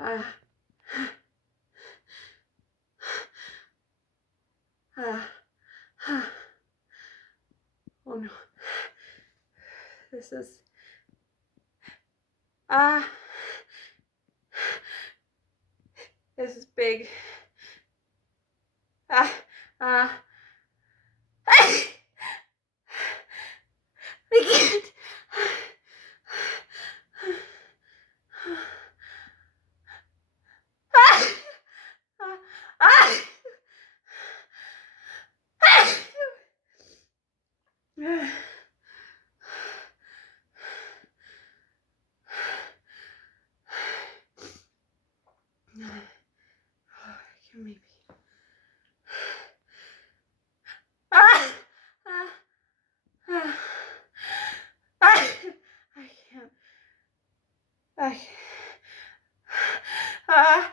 Ah. Ah. Ah. Oh no. This is. Ah. This is big. Ah. Ah. I can't. Ah. Ah. Ah. Maybe. Ah! Ah! Ah! Ah! I can't. I. Ah!